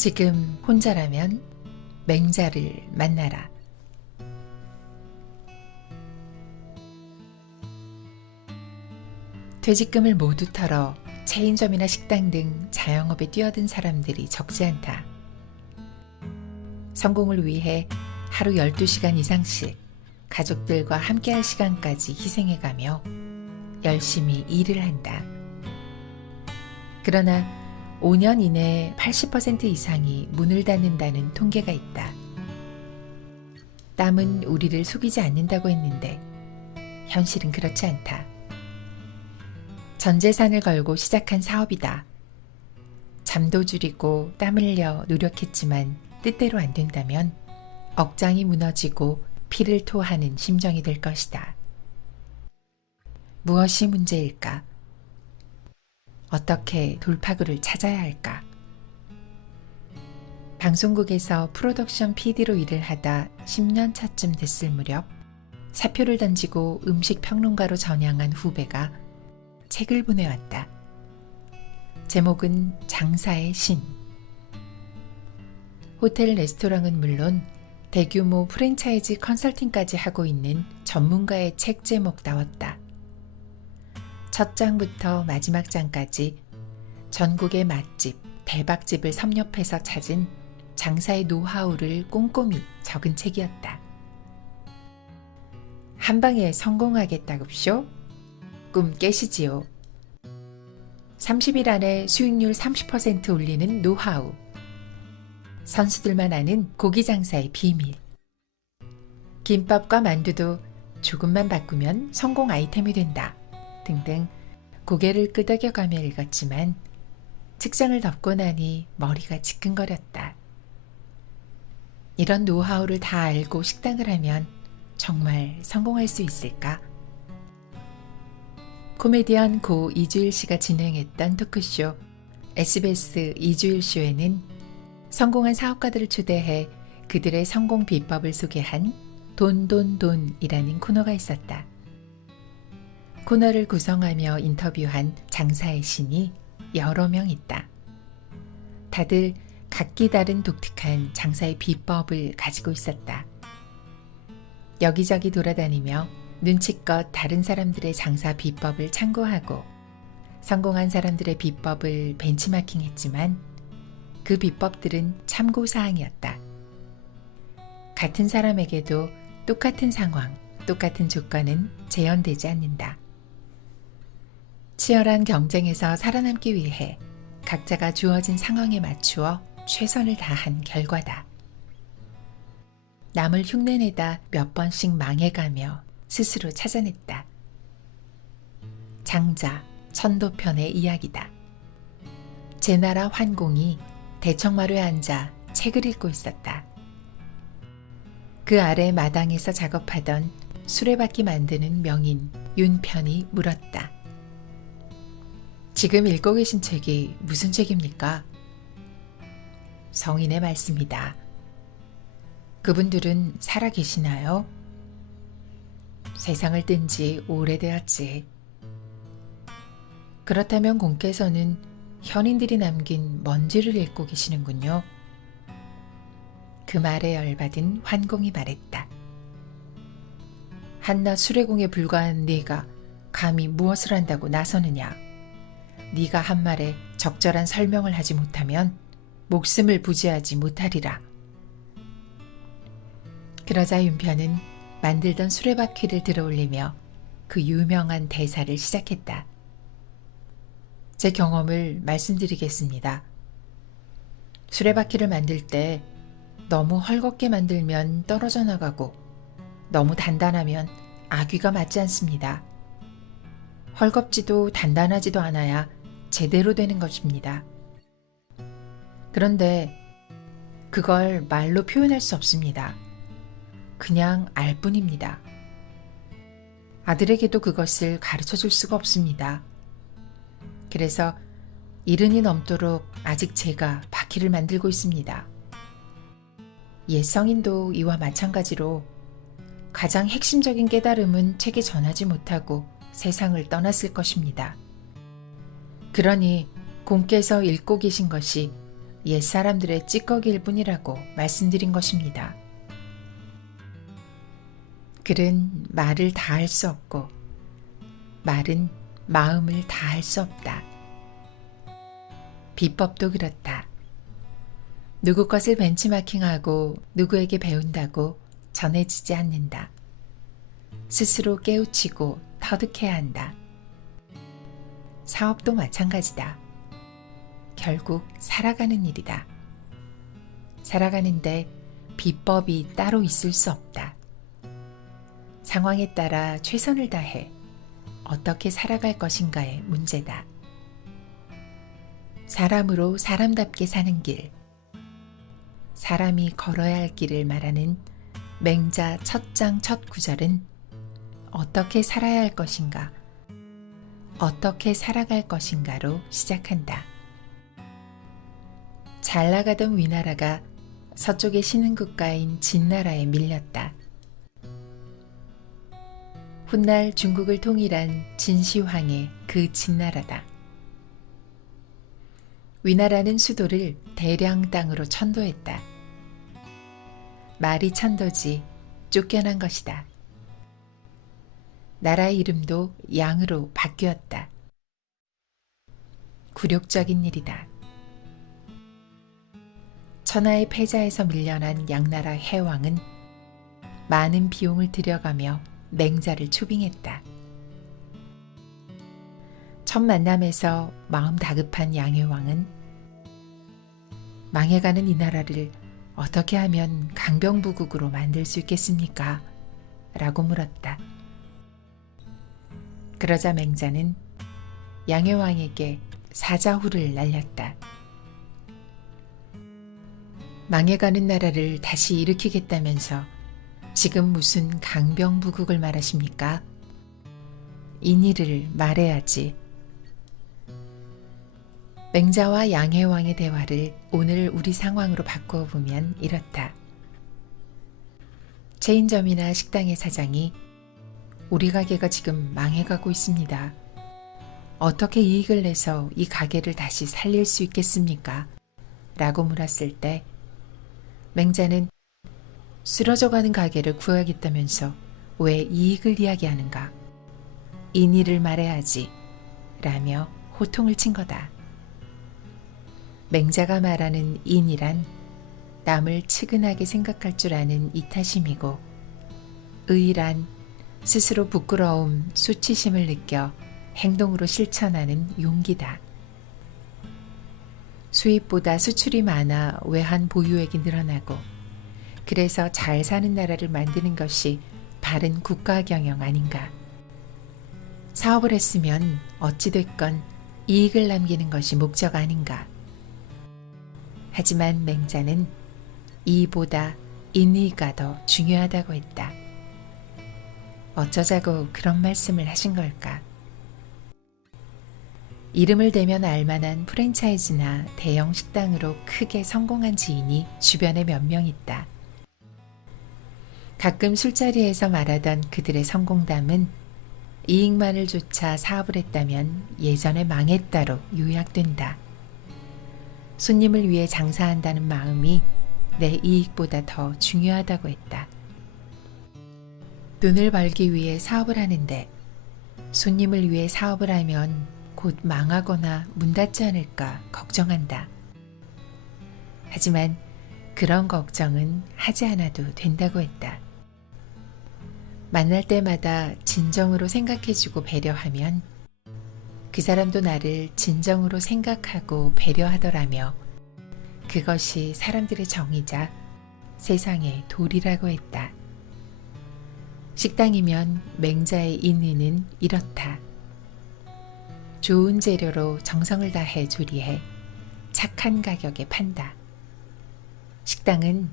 지금 혼자라면 맹자를 만나라. 퇴직금을 모두 털어 체인점이나 식당 등 자영업에 뛰어든 사람들이 적지 않다. 성공을 위해 하루 12시간 이상씩 가족들과 함께할 시간까지 희생해가며 열심히 일을 한다. 그러나 5년 이내에 80% 이상이 문을 닫는다는 통계가 있다. 땀은 우리를 속이지 않는다고 했는데 현실은 그렇지 않다. 전 재산을 걸고 시작한 사업이다. 잠도 줄이고 땀을 흘려 노력했지만 뜻대로 안 된다면 억장이 무너지고 피를 토하는 심정이 될 것이다. 무엇이 문제일까? 어떻게 돌파구를 찾아야 할까? 방송국에서 프로덕션 PD로 일을 하다 10년 차쯤 됐을 무렵 사표를 던지고 음식 평론가로 전향한 후배가 책을 보내왔다. 제목은 장사의 신. 호텔 레스토랑은 물론 대규모 프랜차이즈 컨설팅까지 하고 있는 전문가의 책 제목 나왔다. 첫 장부터 마지막 장까지 전국의 맛집, 대박집을 섭렵해서 찾은 장사의 노하우를 꼼꼼히 적은 책이었다. 한 방에 성공하겠다급쇼? 꿈 깨시지요. 30일 안에 수익률 30% 올리는 노하우. 선수들만 아는 고기 장사의 비밀. 김밥과 만두도 조금만 바꾸면 성공 아이템이 된다. 등등 고개를 끄덕여가며 읽었지만 책장을 덮고 나니 머리가 지끈거렸다. 이런 노하우를 다 알고 식당을 하면 정말 성공할 수 있을까? 코미디언 고 이주일 씨가 진행했던 토크쇼 SBS 이주일 쇼에는 성공한 사업가들을 초대해 그들의 성공 비법을 소개한 돈돈돈이라는 코너가 있었다. 코너를 구성하며 인터뷰한 장사의 신이 여러 명 있다. 다들 각기 다른 독특한 장사의 비법을 가지고 있었다. 여기저기 돌아다니며 눈치껏 다른 사람들의 장사 비법을 참고하고 성공한 사람들의 비법을 벤치마킹했지만 그 비법들은 참고사항이었다. 같은 사람에게도 똑같은 상황, 똑같은 조건은 재현되지 않는다. 치열한 경쟁에서 살아남기 위해 각자가 주어진 상황에 맞추어 최선을 다한 결과다. 남을 흉내내다 몇 번씩 망해가며 스스로 찾아냈다. 장자, 천도편의 이야기다. 제나라 환공이 대청마루에 앉아 책을 읽고 있었다. 그 아래 마당에서 작업하던 수레바퀴 만드는 명인 윤편이 물었다. 지금 읽고 계신 책이 무슨 책입니까? 성인의 말씀이다. 그분들은 살아 계시나요? 세상을 뜬 지 오래되었지. 그렇다면 공께서는 현인들이 남긴 먼지를 읽고 계시는군요. 그 말에 열받은 환공이 말했다. 한낱 수레공에 불과한 네가 감히 무엇을 한다고 나서느냐. 네가 한 말에 적절한 설명을 하지 못하면 목숨을 부지하지 못하리라. 그러자 윤편은 만들던 수레바퀴를 들어올리며 그 유명한 대사를 시작했다. 제 경험을 말씀드리겠습니다. 수레바퀴를 만들 때 너무 헐겁게 만들면 떨어져 나가고 너무 단단하면 아귀가 맞지 않습니다. 헐겁지도 단단하지도 않아야 제대로 되는 것입니다. 그런데 그걸 말로 표현할 수 없습니다. 그냥 알 뿐입니다. 아들에게도 그것을 가르쳐 줄 수가 없습니다. 그래서 70이 넘도록 아직 제가 바퀴를 만들고 있습니다. 옛 성인도 이와 마찬가지로 가장 핵심적인 깨달음은 책에 전하지 못하고 세상을 떠났을 것입니다. 그러니 공께서 읽고 계신 것이 옛사람들의 찌꺼기일 뿐이라고 말씀드린 것입니다. 글은 말을 다 할 수 없고 말은 마음을 다 할 수 없다. 비법도 그렇다. 누구 것을 벤치마킹하고 누구에게 배운다고 전해지지 않는다. 스스로 깨우치고 터득해야 한다. 사업도 마찬가지다. 결국 살아가는 일이다. 살아가는데 비법이 따로 있을 수 없다. 상황에 따라 최선을 다해 어떻게 살아갈 것인가의 문제다. 사람으로 사람답게 사는 길. 사람이 걸어야 할 길을 말하는 맹자 첫 장 첫 구절은 어떻게 살아야 할 것인가, 어떻게 살아갈 것인가로 시작한다. 잘 나가던 위나라가 서쪽의 신흥국가인 진나라에 밀렸다. 훗날 중국을 통일한 진시황의 그 진나라다. 위나라는 수도를 대량 땅으로 천도했다. 말이 천도지 쫓겨난 것이다. 나라의 이름도 양으로 바뀌었다. 굴욕적인 일이다. 천하의 패자에서 밀려난 양나라 해왕은 많은 비용을 들여가며 맹자를 초빙했다. 첫 만남에서 마음 다급한 양해왕은 망해가는 이 나라를 어떻게 하면 강병부국으로 만들 수 있겠습니까? 라고 물었다. 그러자 맹자는 양해왕에게 사자후를 날렸다. 망해가는 나라를 다시 일으키겠다면서 지금 무슨 강병부국을 말하십니까? 인의를 말해야지. 맹자와 양해왕의 대화를 오늘 우리 상황으로 바꾸어 보면 이렇다. 체인점이나 식당의 사장이 우리 가게가 지금 망해가고 있습니다. 어떻게 이익을 내서 이 가게를 다시 살릴 수 있겠습니까? 라고 물었을 때 맹자는 쓰러져가는 가게를 구해야겠다면서 왜 이익을 이야기하는가? 인의를 말해야지 라며 호통을 친 거다. 맹자가 말하는 인이란 남을 측은하게 생각할 줄 아는 이타심이고 의란 스스로 부끄러움, 수치심을 느껴 행동으로 실천하는 용기다. 수입보다 수출이 많아 외환 보유액이 늘어나고 그래서 잘 사는 나라를 만드는 것이 바른 국가 경영 아닌가. 사업을 했으면 어찌됐건 이익을 남기는 것이 목적 아닌가. 하지만 맹자는 이보다 인의가 더 중요하다고 했다. 어쩌자고 그런 말씀을 하신 걸까? 이름을 대면 알만한 프랜차이즈나 대형 식당으로 크게 성공한 지인이 주변에 몇 명 있다. 가끔 술자리에서 말하던 그들의 성공담은 이익만을 쫓아 사업을 했다면 예전에 망했다로 요약된다. 손님을 위해 장사한다는 마음이 내 이익보다 더 중요하다고 했다. 돈을 벌기 위해 사업을 하는데 손님을 위해 사업을 하면 곧 망하거나 문 닫지 않을까 걱정한다. 하지만 그런 걱정은 하지 않아도 된다고 했다. 만날 때마다 진정으로 생각해주고 배려하면 그 사람도 나를 진정으로 생각하고 배려하더라며 그것이 사람들의 정이자 세상의 도리라고 했다. 식당이면 맹자의 인의는 이렇다. 좋은 재료로 정성을 다해 조리해 착한 가격에 판다. 식당은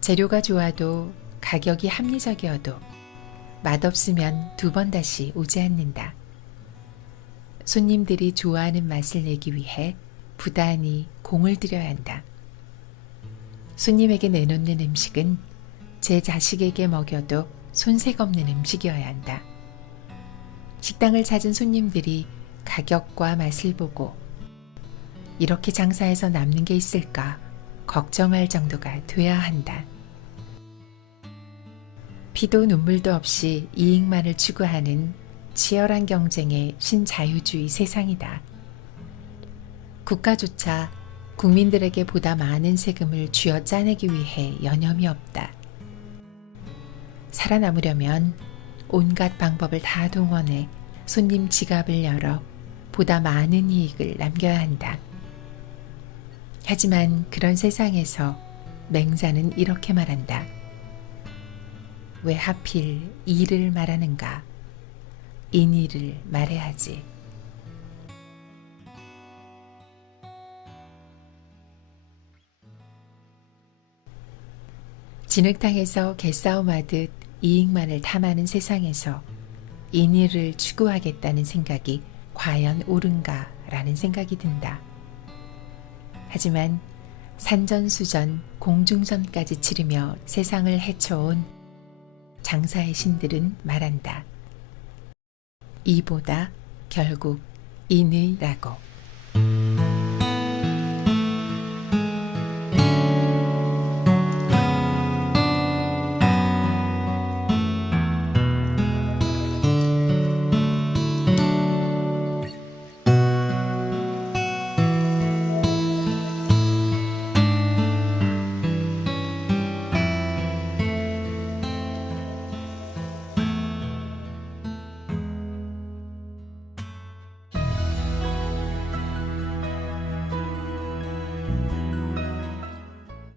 재료가 좋아도 가격이 합리적이어도 맛없으면 두 번 다시 오지 않는다. 손님들이 좋아하는 맛을 내기 위해 부단히 공을 들여야 한다. 손님에게 내놓는 음식은 제 자식에게 먹여도 손색 없는 음식이어야 한다. 식당을 찾은 손님들이 가격과 맛을 보고 이렇게 장사해서 남는 게 있을까 걱정할 정도가 돼야 한다. 피도 눈물도 없이 이익만을 추구하는 치열한 경쟁의 신자유주의 세상이다. 국가조차 국민들에게 보다 많은 세금을 쥐어 짜내기 위해 여념이 없다. 살아남으려면 온갖 방법을 다 동원해 손님 지갑을 열어 보다 많은 이익을 남겨야 한다. 하지만 그런 세상에서 맹자는 이렇게 말한다. 왜 하필 이를 말하는가? 인의를 말해야지. 진흙탕에서 개싸움하듯 이익만을 탐하는 세상에서 인의를 추구하겠다는 생각이 과연 옳은가 라는 생각이 든다. 하지만 산전수전, 공중전까지 치르며 세상을 헤쳐온 장사의 신들은 말한다. 이보다 결국 인의라고.